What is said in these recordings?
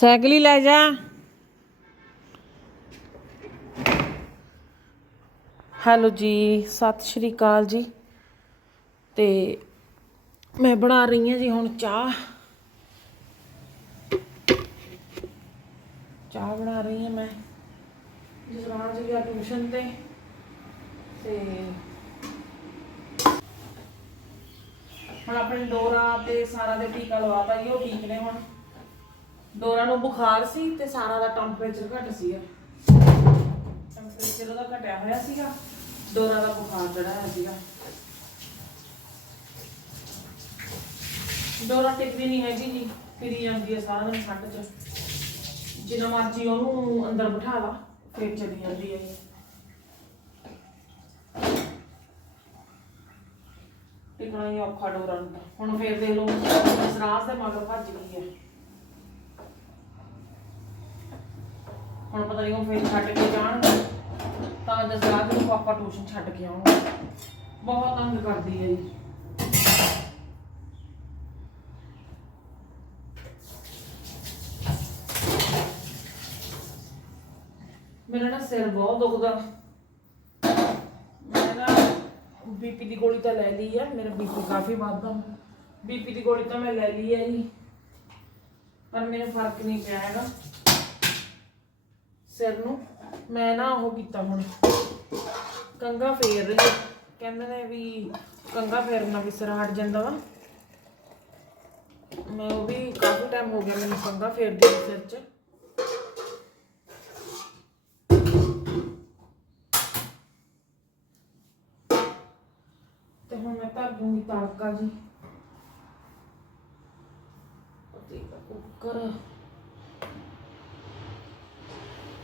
Cycle ਹੀ ਲੈ ਜਾ। Hello ਜੀ, ਸਤਿ ਸ਼੍ਰੀ ਅਕਾਲ ਜੀ। ਤੇ ਮੈਂ ਬਣਾ ਰਹੀ ਹਾਂ ਜੀ ਹੁਣ ਚਾਹ। ਚਾਹ ਬਣਾ ਰਹੀ ਹਾਂ ਮੈਂ। ਜਸਰਾਜ ਗਿਆ ਟਿਊਸ਼ਨ ਤੇ। ਤੇ ਹੁਣ ਆਪਣੀ ਡੋਰਾ ਤੇ ਸਾਰਾ ਦੇ ਟੀਕਾ ਲਵਾਤਾ ਜੀ, ਉਹ ਠੀਕ ਨੇ ਹੁਣ। ਡੋਰਾ ਨੂੰ ਬੁਖਾਰ ਸੀ ਤੇ ਸਾਰਾ ਦਾ ਟੈਂਪਰੇਚਰ ਘਟ ਸੀਗਾ। ਟੈਂਪਰੇਚਰ ਉਹਦਾ ਘਟਿਆ ਹੋਇਆ ਸੀਗਾ। ਡੋਰਾ ਦਾ ਬੁਖਾਰ ਚੜਾ ਸੀਗਾ। ਡੋਰਾ ਟਿਕਦੀ ਨਹੀਂ ਹੈਗੀ ਜੀ, ਫਿਰੀ ਜਾਂਦੀ ਹੈ ਸਾਰਾ ਦਿਨ ਠੰਡ 'ਚ। ਜਿੰਨਾ ਮਰਜ਼ੀ ਉਹਨੂੰ ਅੰਦਰ ਬਿਠਾ ਲਾ, ਫੇਰ ਚਲੀ ਜਾਂਦੀ ਹੈ। ਟਿਕਣਾ ਹੀ ਔਖਾ ਡੋਰਾ ਨੂੰ ਹੁਣ ਫੇਰ ਦੇਖ ਲਓ, ਸਰਾਸ ਦੇ ਮਗਰ ਭੱਜ ਗਈ ਹੈ। ਹੁਣ ਪਤਾ ਨਹੀਂ ਉਹ ਫੇਰ ਛੱਡ ਕੇ ਜਾਣ ਤਾਂ ਦਸਰਾਤ ਨੂੰ ਪਾਪਾ ਟਿਊਸ਼ਨ ਛੱਡ ਕੇ ਆਉਣਗੇ। ਬਹੁਤ ਤੰਗ ਕਰਦੀ ਹੈ ਜੀ। ਮੇਰਾ ਨਾ ਸਿਰ ਬਹੁਤ ਦੁਖਦਾ। ਮੈਂ ਨਾ ਬੀਪੀ ਦੀ ਗੋਲੀ ਤਾਂ ਲੈ ਲਈ ਹੈ ਮੇਰਾ ਬੀਪੀ ਕਾਫੀ ਵੱਧਦਾ ਬੀਪੀ ਦੀ ਗੋਲੀ ਤਾਂ ਮੈਂ ਲੈ ਲਈ ਹੈ ਜੀ। ਪਰ ਮੈਨੂੰ ਫ਼ਰਕ ਨਹੀਂ ਪਿਆ ਹੈਗਾ। ਸਿਰ ਨੂੰ। ਮੈਂ ਨਾ ਉਹ ਕੀਤਾ ਹੁਣ। ਕੰਗਾ ਫੇਰ ਰਹੀ ਕਹਿੰਦੇ ਨੇ ਵੀ ਕੰਗਾ ਫੇਰਨ ਵੀ ਸਿਰ ਹਟ ਜਾਂਦਾ ਵਾ। ਮੈਂ ਉਹ ਵੀ ਕਾਫੀ ਟਾਈਮ ਹੋ ਗਿਆ ਮੈਨੂੰ ਕੰਗਾ ਫੇਰਦੀ ਸਿਰ 'ਚ। ਤੇ ਹੁਣ ਮੈਂ ਧਰ ਦੂੰਗੀ ਤਾਲਕਾ ਜੀ। ਪਤੀ ਦਾ ਕੁੱਕਰ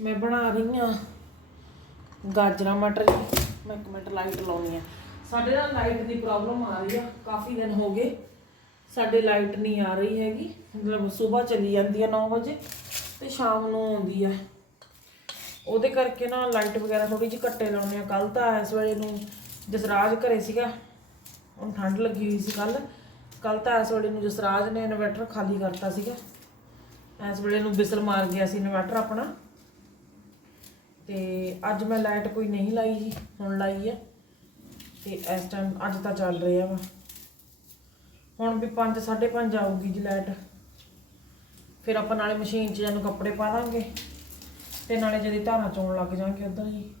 ਮੈਂ ਬਣਾ ਰਹੀ ਹਾਂ ਗਾਜਰਾਂ, ਮਟਰ। ਮੈਂ ਇੱਕ ਮਿੰਟ ਲਾਈਟ ਲਾਉਣੀ ਆ। ਸਾਡੇ ਨਾਲ ਲਾਈਟ ਦੀ ਪ੍ਰੋਬਲਮ ਆ ਰਹੀ ਆ। ਕਾਫੀ ਦਿਨ ਹੋ ਗਏ। ਸਾਡੇ ਲਾਈਟ ਨਹੀਂ ਆ ਰਹੀ ਹੈਗੀ। ਮਤਲਬ ਸਵੇਰ ਚਲੀ ਜਾਂਦੀ ਆ 9 ਵਜੇ ਤੇ ਸ਼ਾਮ ਨੂੰ ਆਉਂਦੀ ਆ। ਉਹਦੇ ਕਰਕੇ ਨਾ ਲਾਈਟ ਵਗੈਰਾ ਥੋੜੀ ਜਿਹੀ ਘੱਟੇ ਲਾਉਣੇ ਆ। ਕੱਲ ਤਾਂ ਇਸ ਵੇਲੇ ਨੂੰ ਜਸਰਾਜ ਘਰੇ ਸੀਗਾ। ਹੁਣ ਠੰਡ ਲੱਗੀ ਹੋਈ ਸੀ ਕੱਲ ਕੱਲ ਤਾਂ ਇਸ ਵੇਲੇ ਨੂੰ ਜਸਰਾਜ ਨੇ ਇਨਵਰਟਰ ਖਾਲੀ ਕਰਤਾ ਸੀਗਾ। ਇਸ ਵੇਲੇ ਨੂੰ ਬਿਸਲ ਮਾਰ ਗਿਆ ਸੀ ਇਨਵਰਟਰ ਆਪਣਾ। ਤੇ ਅੱਜ ਮੈਂ ਲਾਈਟ ਕੋਈ ਨਹੀਂ ਲਾਈ ਜੀ, ਹੁਣ ਲਾਈ ਹੈ ਤੇ ਇਸ ਟਾਈਮ ਅੱਜ ਤਾਂ ਚੱਲ ਰਿਹਾ ਵਾ। ਹੁਣ ਵੀ 5 5:30 ਆਊਗੀ ਜੀ ਲਾਈਟ। ਫਿਰ ਆਪਾਂ ਨਾਲੇ ਮਸ਼ੀਨ 'ਚ ਜਾਨੂੰ ਕੱਪੜੇ ਪਾ ਦਾਂਗੇ। ਤੇ ਨਾਲੇ ਜਦੀ ਧਾਰਾਂ ਚੋਣ ਲੱਗ ਜਾਣਗੇ ਉਧਰ ਜੀ।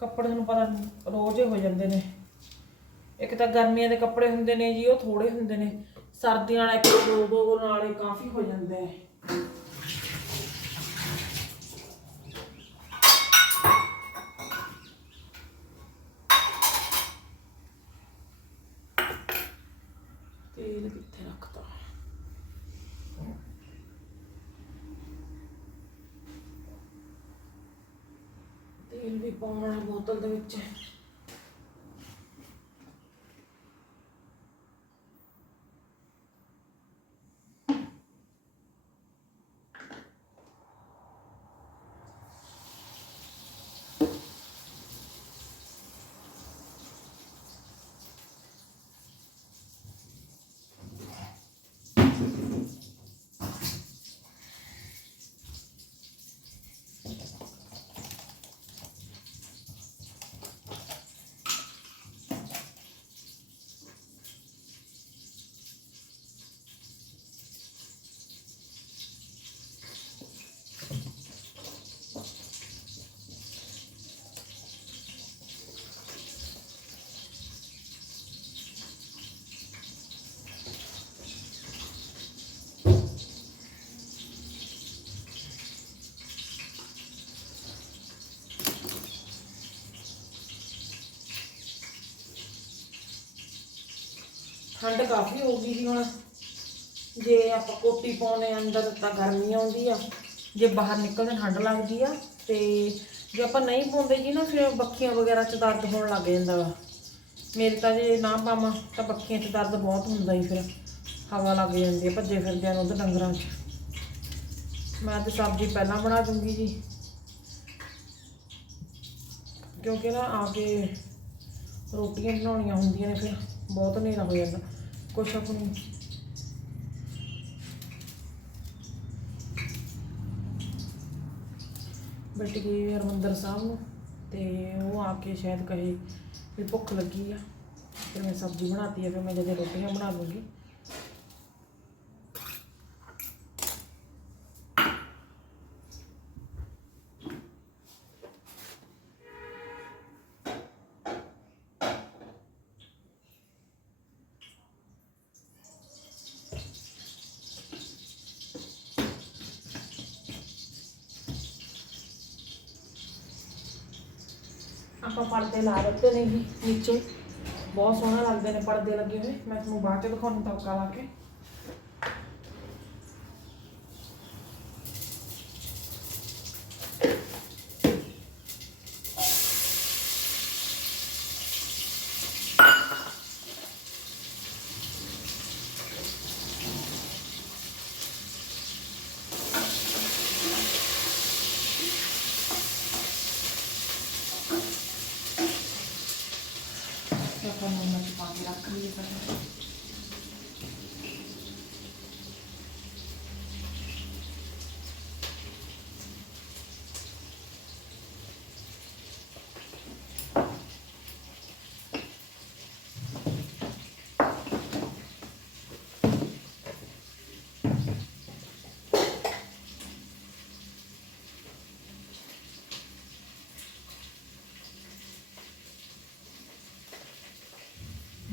ਕੱਪੜੇ ਤੁਹਾਨੂੰ ਪਤਾ ਰੋਜ਼ ਹੀ ਹੋ ਜਾਂਦੇ ਨੇ। ਇੱਕ ਤਾਂ ਗਰਮੀਆਂ ਦੇ ਕੱਪੜੇ ਹੁੰਦੇ ਨੇ ਜੀ, ਉਹ ਥੋੜੇ ਹੁੰਦੇ ਨੇ। ਸਰਦੀਆਂ ਵਾਲੇ ਇੱਕ ਦੋ ਦੋ ਨਾਲੇ ਕਾਫੀ ਹੋ ਜਾਂਦੇ ਆ। ਤੇਲ ਵੀ ਪਾਉਣਾ ਬੋਤਲ ਦੇ ਠੰਡ ਕਾਫੀ ਹੋ ਗਈ ਸੀ ਹੁਣ। ਜੇ ਆਪਾਂ ਕੋਟੀ ਪਾਉਨੇ ਅੰਦਰ ਤਾਂ ਗਰਮੀ ਆਉਂਦੀ ਆ। ਜੇ ਬਾਹਰ ਨਿਕਲਦੇ ਠੰਡ ਲੱਗਦੀ ਆ ਤੇ ਜੇ ਆਪਾਂ ਨਹੀਂ ਪਾਉਂਦੇ ਜੀ ਨਾ ਫਿਰ ਬੱਖੀਆਂ ਵਗੈਰਾ 'ਚ ਦਰਦ ਹੋਣ ਲੱਗ ਜਾਂਦਾ ਵਾ। ਮੇਰੇ ਤਾਂ ਜੇ ਨਾ ਪਾਵਾਂ ਤਾਂ ਬੱਖੀਆਂ 'ਚ ਦਰਦ ਬਹੁਤ ਹੁੰਦਾ ਹੀ ਫਿਰ। ਹਵਾ ਲੱਗ ਜਾਂਦੀ ਹੈ ਭੱਜੇ ਫਿਰਦਿਆਂ ਨੂੰ ਉਹਦੇ ਡੰਗਰਾਂ 'ਚ। ਮੈਂ ਤਾਂ ਸਬਜ਼ੀ ਪਹਿਲਾਂ ਬਣਾ ਦੂੰਗੀ ਜੀ ਕਿਉਂਕਿ ਨਾ ਆ ਕੇ ਰੋਟੀਆਂ ਬਣਾਉਣੀਆਂ ਹੁੰਦੀਆਂ ਨੇ ਫਿਰ। ਬਹੁਤ ਹਨੇਰਾ ਹੋ ਜਾਂਦਾ। ਕੁਛ ਆਪਣੀ ਬੈਠ ਗਈ ਹਰਮੰਦਰ ਸਾਹਿਬ ਨੂੰ ਤੇ ਉਹ ਆ ਕੇ ਸ਼ਾਇਦ ਕਹੇ ਵੀ ਭੁੱਖ ਲੱਗੀ ਆ ਫਿਰ ਮੈਂ ਸਬਜ਼ੀ ਬਣਾਤੀ ਆ, ਫਿਰ ਮੈਂ ਜਦੇ ਰੋਟੀਆਂ ਬਣਾ ਦੂੰਗੀ। ਆਪਾਂ ਪਰਦੇ ਲਾ ਦਿੱਤੇ ਨੇ ਜੀ ਨੀਚੇ। ਬਹੁਤ ਸੋਹਣਾ ਲੱਗਦੇ ਨੇ ਪਰਦੇ ਲੱਗੇ ਹੋਏ। ਮੈਂ ਤੁਹਾਨੂੰ ਬਾਅਦ ਚ ਦਿਖਾਉਣੀ ਤੜਕਾ ਲਾ ਕੇ ਤੇ ਆਪਾਂ ਨੂੰ ਮੈਂ ਪਾ ਕੇ ਰੱਖ ਲਈਏ ਫਿਰ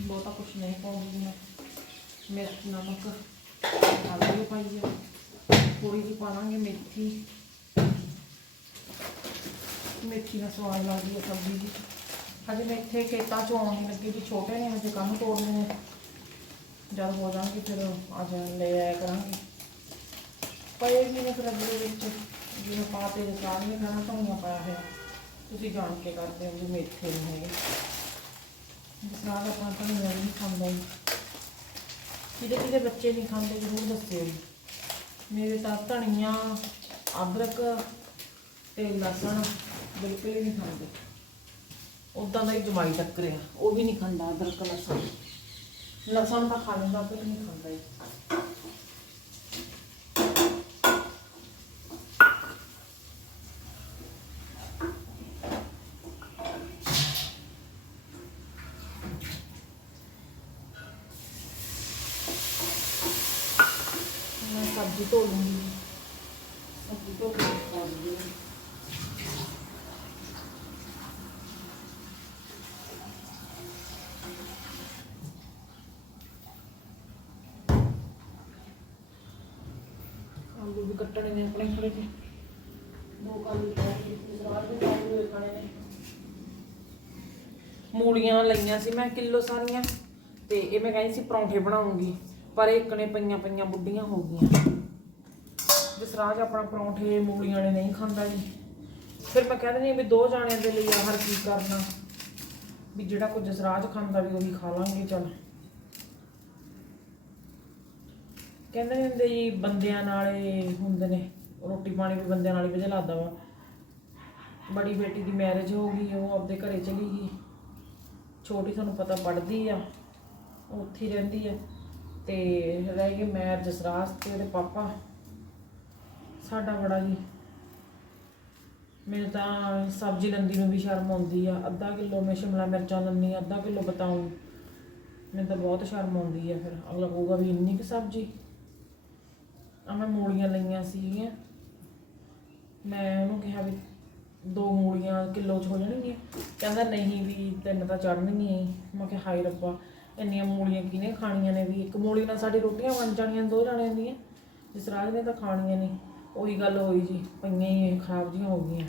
ਬਹੁਤਾ ਕੁਛ ਨਹੀਂ ਪਾਉਂਦੀ ਮੈਂ ਮਿਰਚ ਨਮਕ ਹਲਦੀ ਪਾਈ ਹੈ ਥੋੜੀ ਜਿਹੀ ਪਾਵਾਂਗੇ ਮੇਥੀ ਮੇਥੀ ਦਾ ਸਵਾਦ ਲੱਗਦੀ ਹੈ ਸਬਜ਼ੀ ਦੀ ਹਜੇ ਮੈਂ ਇੱਥੇ ਖੇਤਾਂ ਚੋਂ ਆਉਣ ਨਹੀਂ ਲੱਗੀ ਵੀ ਛੋਟੇ ਨੇ ਹਜੇ ਕੰਮ ਤੋੜਨੇ ਨੇ ਜਦ ਹੋ ਜਾਣਗੇ ਫਿਰ ਆ ਜਾ ਲੈ ਆਇਆ ਕਰਾਂਗੇ ਪਏ ਵੀ ਨੇ ਫਿਰ ਅੱਗੇ ਵਿੱਚ ਜਿਵੇਂ ਪਾਤੇ ਦੇ ਸਾਰੀਆਂ ਖਾਣਾ ਧਨੀਆ ਪਾਇਆ ਹੋਇਆ ਤੁਸੀਂ ਜਾਣ ਕੇ ਕਰਦੇ ਹੋ ਵੀ ਮੇਥੇ ਨਹੀਂ ਹੈਗੇ ਸਾਰਾ ਆਪਣਾ ਧਨੀਆ ਨਹੀਂ ਖਾਂਦਾ ਜੀ। ਕਿਹਦੇ ਬੱਚੇ ਨਹੀਂ ਖਾਂਦੇ, ਜ਼ਰੂਰ ਦੱਸਿਓ ਜੀ। ਮੇਰੇ ਤਾਂ ਧਨੀਆ, ਅਦਰਕ ਤੇ ਲਸਣ ਬਿਲਕੁਲ ਹੀ ਨਹੀਂ ਖਾਂਦੇ। ਉਦਾਂ ਦਾ ਹੀ ਜਮਾਈ ਟੱਕਰਿਆ ਉਹ ਵੀ ਨਹੀਂ ਖਾਂਦਾ ਅਦਰਕ, ਲਸਣ। ਲਸਣ ਤਾਂ ਖਾ ਲੈਂਦਾ ਪਰ ਨਹੀਂ ਖਾਂਦਾ ਜੀ ਮੈਂ ਸਬਜ਼ੀ ਧੋ ਲੂੰਗੀ। ਸਬਜ਼ੀ ਧੋ ਕੇ ਪਾ ਦੂੰਗੀ ਆਲੂ ਵੀ ਕੱਟਣੇ ਨੇ ਆਪਣੇ ਥੋੜੇ ਜਿਹੇ। ਦੋ ਆਲੂ ਮੂਲੀਆਂ ਲਈਆਂ ਸੀ ਮੈਂ ਕਿਲੋ ਸਾਰੀਆਂ ਤੇ ਇਹ ਮੈਂ ਕਹਿੰਦੀ ਸੀ ਪਰੌਂਠੇ ਬਣਾਉਂਗੀ, ਪਰ ਇੱਕ ਨੇ ਪਈਆਂ ਪਈਆਂ ਬੁੱਢੀਆਂ ਹੋ ਗਈਆਂ। ਜਸਰਾਜ ਆਪਣਾ ਪਰੌਂਠੇ, ਮੂਲੀਆਂ ਨੇ ਨਹੀਂ ਖਾਂਦਾ ਜੀ। ਫਿਰ ਮੈਂ ਕਹਿ ਦਿੰਦੀ ਵੀ ਦੋ ਜਾਣਿਆਂ ਦੇ ਲਈ ਆਹਰ ਕੀ ਕਰਨਾ। ਵੀ ਜਿਹੜਾ ਕੁਝ ਜਸਰਾਜ ਖਾਂਦਾ ਵੀ ਉਹੀ ਖਾ ਲਾਂਗੇ, ਚੱਲ। ਕਹਿੰਦੇ ਨੀ ਹੁੰਦੇ ਜੀ, ਬੰਦਿਆਂ ਨਾਲ ਹੁੰਦੇ ਨੇ। ਰੋਟੀ ਪਾਣੀ ਵੀ ਬੰਦਿਆਂ ਨਾਲ ਹੀ ਵਧੀਆ ਲੱਗਦਾ ਵਾ। ਬੜੀ ਬੇਟੀ ਦੀ ਮੈਰਿਜ ਹੋ ਗਈ, ਉਹ ਆਪਦੇ ਘਰੇ ਚਲੀ ਗਈ। ਛੋਟੀ ਤੁਹਾਨੂੰ ਪਤਾ ਪੜ੍ਹਦੀ ਆ ਉੱਥੇ ਰਹਿੰਦੀ ਆ। ਤੇ ਰਹਿ ਗਏ ਮੈਂ ਜਸਰਾਜ ਤੇ ਉਹਦੇ ਪਾਪਾ। ਸਾਡਾ ਬੜਾ ਜੀ। ਮੈਨੂੰ ਤਾਂ ਸਬਜ਼ੀ ਲੰਦੀ ਨੂੰ ਵੀ ਸ਼ਰਮ ਆਉਂਦੀ ਆ। ਅੱਧਾ ਕਿਲੋ ਮੈਂ ਸ਼ਿਮਲਾ ਮਿਰਚਾਂ ਲੰਨੀ ਆ ਅੱਧਾ ਕਿਲੋ ਬਤਾਉਂ ਮੈਨੂੰ ਤਾਂ ਬਹੁਤ ਸ਼ਰਮ ਆਉਂਦੀ ਆ ਫਿਰ। ਅਗਲਾ ਕਹੂਗਾ ਵੀ ਇੰਨੀ ਕਿ ਸਬਜ਼ੀ। ਆ ਮੈਂ ਮੂਲੀਆਂ ਲਈਆਂ ਸੀਗੀਆਂ। ਮੈਂ ਉਹਨੂੰ ਕਿਹਾ ਵੀ ਦੋ ਮੂਲੀਆਂ ਕਿਲੋ ਚ ਹੋ ਜਾਣਗੀਆਂ। ਕਹਿੰਦਾ ਨਹੀਂ ਵੀ ਤਿੰਨ ਤਾਂ ਚੜਨਗੀਆਂ ਹੀ। ਮੈਂ ਕਿਹਾ ਹਾਈ ਰੱਬਾ, ਇੰਨੀਆਂ ਮੂਲੀਆਂ ਕਿਹਨੇ ਖਾਣੀਆਂ ਨੇ ਵੀ? ਇੱਕ ਮੂਲੀ ਨਾਲ ਸਾਡੀ ਰੋਟੀਆਂ ਬਣ ਜਾਣੀਆਂ, ਦੋ ਜਾਣਿਆਂ ਦੀਆਂ। ਜਿਸ ਰਾਜ ਨੇ ਤਾਂ ਖਾਣੀਆਂ ਨਹੀਂ ਉਹੀ ਗੱਲ ਹੋਈ ਜੀ, ਪਈਆਂ ਹੀ ਖਰਾਬ ਜੀਆਂ ਹੋ ਗਈਆਂ।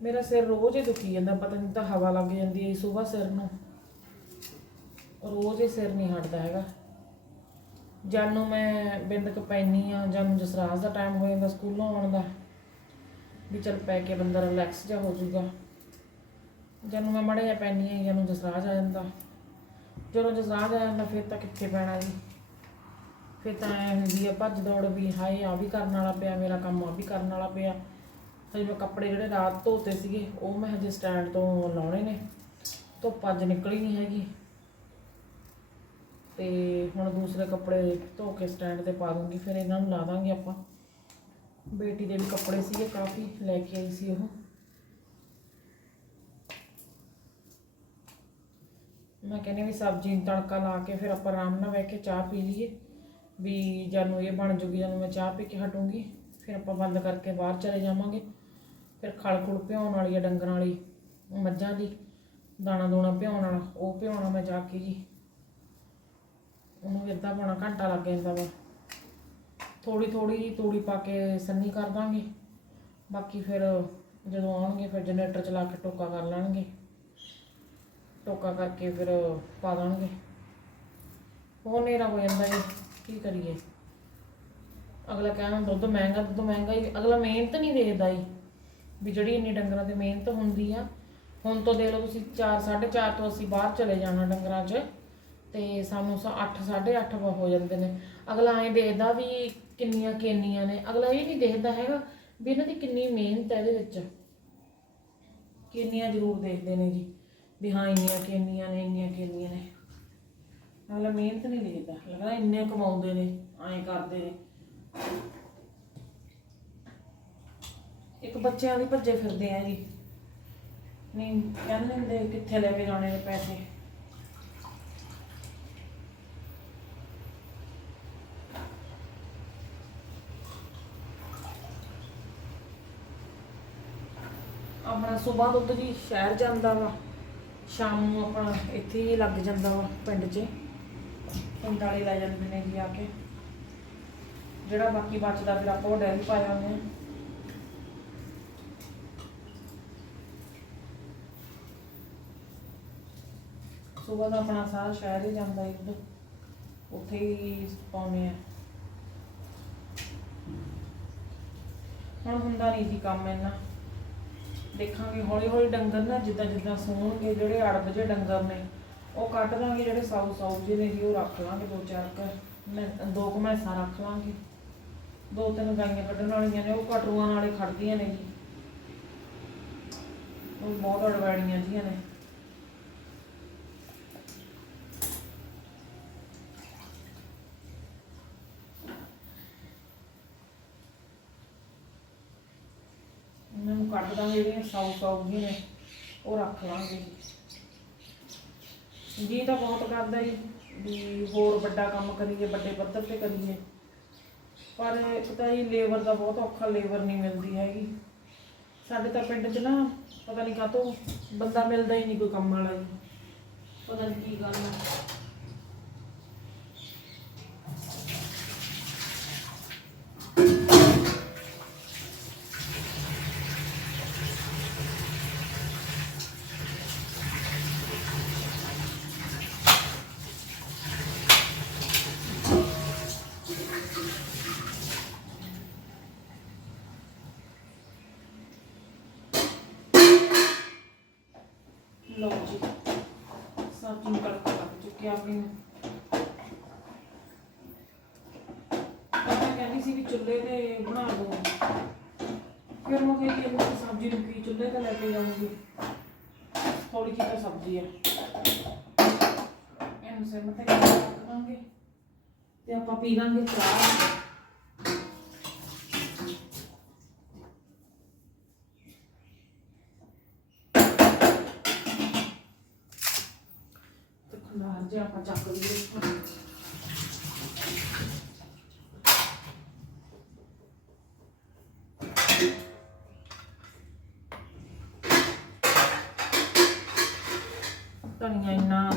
ਮੇਰਾ ਸਿਰ ਰੋਜ਼ ਹੀ ਦੁਖੀ ਜਾਂਦਾ, ਪਤਾ ਨਹੀਂ ਤਾਂ ਹਵਾ ਲੱਗ ਜਾਂਦੀ ਹੈ ਸਵੇਰ ਸਿਰ ਨੂੰ। ਰੋਜ਼ ਹੀ ਸਿਰ ਨਹੀਂ ਹਟਦਾ ਹੈਗਾ। ਜਦ ਨੂੰ ਮੈਂ ਬਿੰਦਕ ਪੈਣੀ ਆ ਜਦ ਨੂੰ ਜਸਰਾਜ ਦਾ ਟਾਈਮ ਹੋ ਜਾਂਦਾ ਸਕੂਲੋਂ ਆਉਣ ਦਾ, ਵੀ ਚਲ ਪੈ ਕੇ ਬੰਦਾ ਰਿਲੈਕਸ ਜਾ ਹੋ ਜਾਊਗਾ। ਜਦ ਨੂੰ ਮੈਂ ਮੜੇ ਜਾ ਪੈਣੀ ਆ ਜਦ ਨੂੰ ਜਸਰਾਜ ਆ ਜਾਂਦਾ। ਜਦੋਂ ਜਸਰਾਜ ਆ ਜਾਂਦਾ ਫਿਰ ਤਾਂ ਕਿੱਥੇ ਪੈਣਾ ਜੀ? ਫਿਰ ਤਾਂ ਐ ਹੁੰਦੀ ਆ, ਭੱਜ ਦੌੜ ਵੀ, ਹਾਏ ਆ ਵੀ ਕਰਨ ਵਾਲਾ ਪਿਆ, ਮੇਰਾ ਕੰਮ ਆ ਵੀ ਕਰਨ ਵਾਲਾ ਪਿਆ। ਹਜੇ ਮੈਂ ਕੱਪੜੇ ਜਿਹੜੇ ਰਾਤ ਧੋਤੇ ਸੀਗੇ, ਉਹ ਮੈਂ ਹਜੇ ਸਟੈਂਡ ਤੋਂ ਲਾਉਣੇ ਨੇ। ਧੁੱਪ ਅੱਜ ਨਿਕਲੀ ਨਹੀਂ ਹੈਗੀ। ਤੇ ਹੁਣ ਦੂਸਰੇ ਕੱਪੜੇ ਧੋ ਕੇ ਸਟੈਂਡ ਤੇ ਪਾ ਦੂੰਗੀ, ਫਿਰ ਇਹਨਾਂ ਨੂੰ ਲਾ ਦਾਂਗੇ ਆਪਾਂ। ਬੇਟੀ ਦੇ ਵੀ ਕੱਪੜੇ ਸੀਗੇ ਕਾਫੀ, ਲੈ ਕੇ ਆਈ ਸੀ ਉਹ। ਮੈਂ ਕਹਿੰਦੀ ਵੀ ਸਬਜ਼ੀ ਨੂੰ ਤੜਕਾ ਲਾ ਕੇ ਫਿਰ ਆਪਾਂ ਆਰਾਮ ਨਾਲ ਬਹਿ ਕੇ ਚਾਹ ਪੀ ਲਈਏ। ਵੀ ਜਦੋਂ ਇਹ ਬਣ ਜੂਗੀ, ਜਦੋਂ ਮੈਂ ਚਾਹ ਪੀ ਕੇ ਹਟੂੰਗੀ, ਫਿਰ ਆਪਾਂ ਬੰਦ ਕਰਕੇ ਬਾਹਰ ਚਲੇ ਜਾਵਾਂਗੇ। ਫਿਰ ਖਲ ਖੁਲ ਭਿਉਣ ਵਾਲੀ ਆ ਡੰਗਰਾਂ ਵਾਲੀ ਮੱਝਾਂ ਦੀ, ਦਾਣਾ ਦੋਣਾ ਭਿਉਣ ਵਾਲਾ, ਉਹ ਭਿਉਣਾ ਮੈਂ ਜਾ ਕੇ ਜੀ। ਉਹਨੂੰ ਵੀ ਅੱਧਾ ਪੌਣਾ ਘੰਟਾ ਲੱਗ ਜਾਂਦਾ ਵਾ। ਥੋੜੀ ਥੋੜੀ ਤੂੜੀ ਪਾ ਕੇ ਸੰਨੀ ਕਰ ਦਾਂਗੇ। ਬਾਕੀ ਫਿਰ ਜਦੋਂ ਆਉਣਗੇ, ਫਿਰ ਜਨਰੇਟਰ ਚਲਾ ਕੇ ਟੋਕਾ ਕਰ ਲੈਣਗੇ। ਟੋਕਾ ਕਰਕੇ ਫਿਰ ਪਾ ਦੇਣਗੇ। ਉਹ ਹਨੇਰਾ ਹੋ ਜਾਂਦਾ ਜੀ, ਕੀ ਕਰੀਏ? ਅਗਲਾ ਕਹਿਣਾ ਦੁੱਧ ਮਹਿੰਗਾ ਦੁੱਧ ਮਹਿੰਗਾ ਹੀ, ਅਗਲਾ ਮਿਹਨਤ ਨਹੀਂ ਦੇਖਦਾ ਜੀ। ਵੀ ਜਿਹੜੀ ਇੰਨੀ ਡੰਗਰਾਂ ਤੇ ਮਿਹਨਤ ਹੁੰਦੀ ਆ, ਹੁਣ ਤੋਂ ਦੇਖ ਲਓ ਤੁਸੀਂ 4 4:30 ਤੋਂ ਅਸੀਂ ਬਾਹਰ ਚਲੇ ਜਾਣਾ ਡੰਗਰਾਂ 'ਚ, ਤੇ ਸਾਨੂੰ 8 8:30 ਹੋ ਜਾਂਦੇ ਨੇ। ਅਗਲਾ ਐਂ ਦੇਖਦਾ ਵੀ ਕਿੰਨੀਆਂ ਕੇਨੀਆਂ ਨੇ, ਅਗਲਾ ਇਹ ਨਹੀਂ ਦੇਖਦਾ ਹੈਗਾ ਵੀ ਇਹਨਾਂ ਦੀ ਕਿੰਨੀ ਮਿਹਨਤ ਹੈ ਇਹਦੇ ਵਿੱਚ। ਕਿੰਨੀਆਂ ਜ਼ਰੂਰ ਦੇਖਦੇ ਨੇ ਜੀ। ਵੀ ਹਾਂ, ਇੰਨੀਆਂ ਕੇਨੀਆਂ ਨੇ, ਇੰਨੀਆਂ ਕੇਨੀਆਂ ਨੇ। ਅਗਲਾ ਮਿਹਨਤ ਨਹੀਂ ਦੇਖਦਾ। ਲੱਗਦਾ ਇੰਨੇ ਕਮਾਉਂਦੇ ਨੇ, ਐਂ ਕਰਦੇ ਨੇ। ਇੱਕ ਬੱਚਿਆਂ ਦੀ ਭੱਜੇ ਫਿਰਦੇ ਆ ਜੀ। ਨਹੀਂ ਕਹਿੰਦੇ ਹੁੰਦੇ ਕਿੱਥੇ ਲੈ ਕੇ ਜਾਣੇ ਨੇ ਪੈਸੇ। ਆਪਣਾ ਸਵੇਰ ਦੁੱਧ ਜੀ, ਸ਼ਹਿਰ ਜਾਂਦਾ ਵਾ। ਸ਼ਾਮ ਨੂੰ ਆਪਣਾ ਇੱਥੇ ਹੀ ਲੱਗ ਜਾਂਦਾ ਵਾ ਪਿੰਡ 'ਚ। ਪਿੰਡ ਵਾਲੇ ਲੈ ਜਾਂਦੇ ਨੇ ਜੀ ਆ ਕੇ। ਜਿਹੜਾ ਬਾਕੀ ਬਚਦਾ ਫਿਰ ਆਪਾਂ ਉਹ ਡੈਰੀ ਪਾ ਜਾਂਦੇ ਆ ਸਵੇਰ ਦਾ ਆਪਣਾ ਸਾਰਾ ਸ਼ਹਿਰ ਹੀ ਜਾਂਦਾ ਹੈ ਉੱਥੇ ਹੀ ਪਾਉਨੇ ਆ ਹੁਣ ਹੁੰਦਾ ਨਹੀਂ ਜੀ ਕੰਮ ਇੰਨਾ। ਦੇਖਾਂਗੇ, ਹੌਲੀ ਹੌਲੀ ਡੰਗਰ ਨਾ ਜਿੱਦਾਂ ਜਿੱਦਾਂ ਸੌਣਗੇ, ਜਿਹੜੇ ਅੜਬ ਜੇ ਡੰਗਰ ਨੇ, ਉਹ ਕੱਢ ਦਾਂਗੇ, ਜਿਹੜੇ ਸਾਊ ਸਾਊ ਜਿਹੇ ਨੇ ਉਹ ਰੱਖ ਲਾਂਗੇ ਦੋ ਚਾਰ ਕ ਮੈਂ, ਦੋ ਕੁ ਮੈਸਾਂ ਰੱਖ ਲਾਂਗੇ। ਦੋ ਤਿੰਨ ਗਾਈਆਂ ਕੱਢਣ ਵਾਲੀਆਂ ਨੇ, ਉਹ ਕਟਰੂਆਂ ਨਾਲੇ ਖੜਦੀਆਂ ਨੇ ਜੀ। ਉਹ ਬਹੁਤ ਅੜਵਾੜੀਆਂ ਜੀਆਂ ਨੇ ਇਹਨਾਂ ਨੂੰ ਕੱਢ ਦਾਂਗੇ ਜਿਹੜੀਆਂ ਸਾਊ ਸਾਊ ਜੀ ਨੇ, ਉਹ ਰੱਖ ਲਾਂਗੇ। ਜੀ ਤਾਂ ਬਹੁਤ ਕਰਦਾ ਜੀ, ਵੀ ਹੋਰ ਵੱਡਾ ਕੰਮ ਕਰੀਏ, ਵੱਡੇ ਪੱਧਰ ਤੇ ਕਰੀਏ। ਪਰ ਇੱਕ ਤਾਂ ਜੀ ਲੇਬਰ ਦਾ ਬਹੁਤ ਔਖਾ ਲੇਬਰ ਨਹੀਂ ਮਿਲਦੀ ਹੈਗੀ। ਸਾਡੇ ਤਾਂ ਪਿੰਡ 'ਚ ਨਾ, ਪਤਾ ਨਹੀਂ ਕਾਹਤੋਂ ਬੰਦਾ ਮਿਲਦਾ ਹੀ ਨਹੀਂ ਕੋਈ ਕੰਮ ਵਾਲਾ ਜੀ। ਪਤਾ ਨਹੀਂ ਕੀ ਗੱਲ ਹੈ ਲਓ ਜੀ ਸਬਜ਼ੀ ਨੂੰ ਤੜਕਾ ਲੱਗ ਚੁੱਕਿਆ ਆਪਣੀ ਨੂੰ ਮੈਂ ਕਹਿੰਦੀ ਸੀ ਵੀ ਚੁੱਲ੍ਹੇ ਤੇ ਬਣਾ ਦੋ। ਫਿਰ ਮੈਂ ਕਿਹਾ ਕਿ ਇਹਨੂੰ ਸਬਜ਼ੀ ਨੂੰ ਕੀ ਚੁੱਲ੍ਹੇ ਤੇ ਲੈ ਕੇ ਜਾਊਂਗੀ। ਥੋੜੀ ਜਿਹੀ ਤਾਂ ਸਬਜ਼ੀ ਆ। ਇਹਨੂੰ ਸਿਰ ਤੇ ਰੱਖ ਦਾਂਗੇ ਤੇ ਆਪਾਂ ਪੀ ਲਾਂਗੇ ਚਾਹ। ਤੇ ਖੰਡਾਰ ਜੇ ਆਪਾਂ ਚੱਕ ਲਈਏ।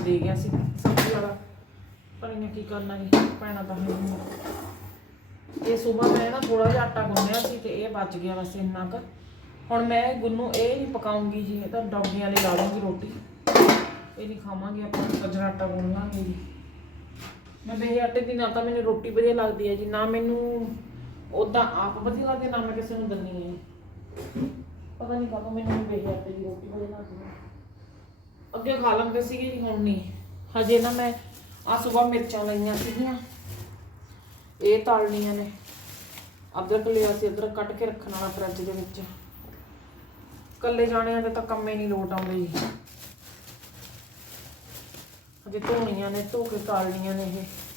ਦੇ ਗਿਆ ਸੀ। ਸਬਜ਼ੀ ਵਾਲਾ ਧਨੀਆ ਕੀ ਕਰਨਾ ਜੀ ਪੈਣਾ ਤਾਂ ਹੈ ਇਹ ਸਵੇਰ ਮੈਂ ਨਾ ਥੋੜਾ ਜਿਹਾ ਆਟਾ ਗੁੰਨਿਆ ਸੀ ਤੇ ਇਹ ਬਚ ਗਿਆ ਬਸ ਇੰਨਾ ਕੁ। ਹੁਣ ਮੈਂ ਗੁੰਨੂ ਇਹ ਨਹੀਂ ਪਕਾਉਂਗੀ ਜੀ, ਇਹ ਤਾਂ ਡੌਗੀਆਂ ਲਈ ਲਾ ਲੂੰਗੀ ਰੋਟੀ। ਇਹ ਨਹੀਂ ਖਾਵਾਂਗੇ ਆਪਾਂ ਗਜਰਾ ਆਟਾ ਗੁੰਨ ਲਾਂਗੇ ਜੀ। ਮੈਂ ਬੇਹੇ ਆਟੇ ਦੀ ਨਾ ਤਾਂ ਮੈਨੂੰ ਰੋਟੀ ਵਧੀਆ ਲੱਗਦੀ ਹੈ ਜੀ, ਨਾ ਮੈਨੂੰ ਉਦਾਂ ਆਪ ਵਧੀਆ ਲੱਗਦੀ ਨਾ ਮੈਂ ਕਿਸੇ ਨੂੰ ਦਿੰਨੀ ਹੈ ਜੀ। ਪਤਾ ਨਹੀਂ ਕਦੋਂ ਮੈਨੂੰ ਬੇਹੇ ਆਟੇ ਦੀ ਰੋਟੀ ਵਧੀਆ ਲੱਗਦੀ ਹੈ। ਅੱਗੇ ਖਾ ਲੈਂਦੇ ਸੀਗੇ ਹੁਣ ਨਹੀਂ। ਹਜੇ ਨਾ ਮੈਂ ਆ ਸਵੇਰ ਮਿਰਚਾਂ ਲਈਆਂ ਸੀਗੀਆਂ। ਇਹ ਤਲਣੀਆਂ ਨੇ। ਅਦਰਕ ਲਿਆ ਸੀ, ਅਦਰਕ ਕੱਟ ਕੇ ਰੱਖਣ ਵਾਲਾ ਫਰਿੱਜ ਦੇ ਵਿੱਚ। ਕੱਲੇ ਜਾਣਿਆਂ ਦੇ ਤਾਂ ਕੰਮੇ ਨਹੀਂ ਲੋਟ ਆਉਂਦੇ ਜੀ। ਹਜੇ ਧੋਣੀਆਂ ਨੇ, ਧੋ ਕੇ ਤਾਲਣੀਆਂ ਨੇ ਇਹ।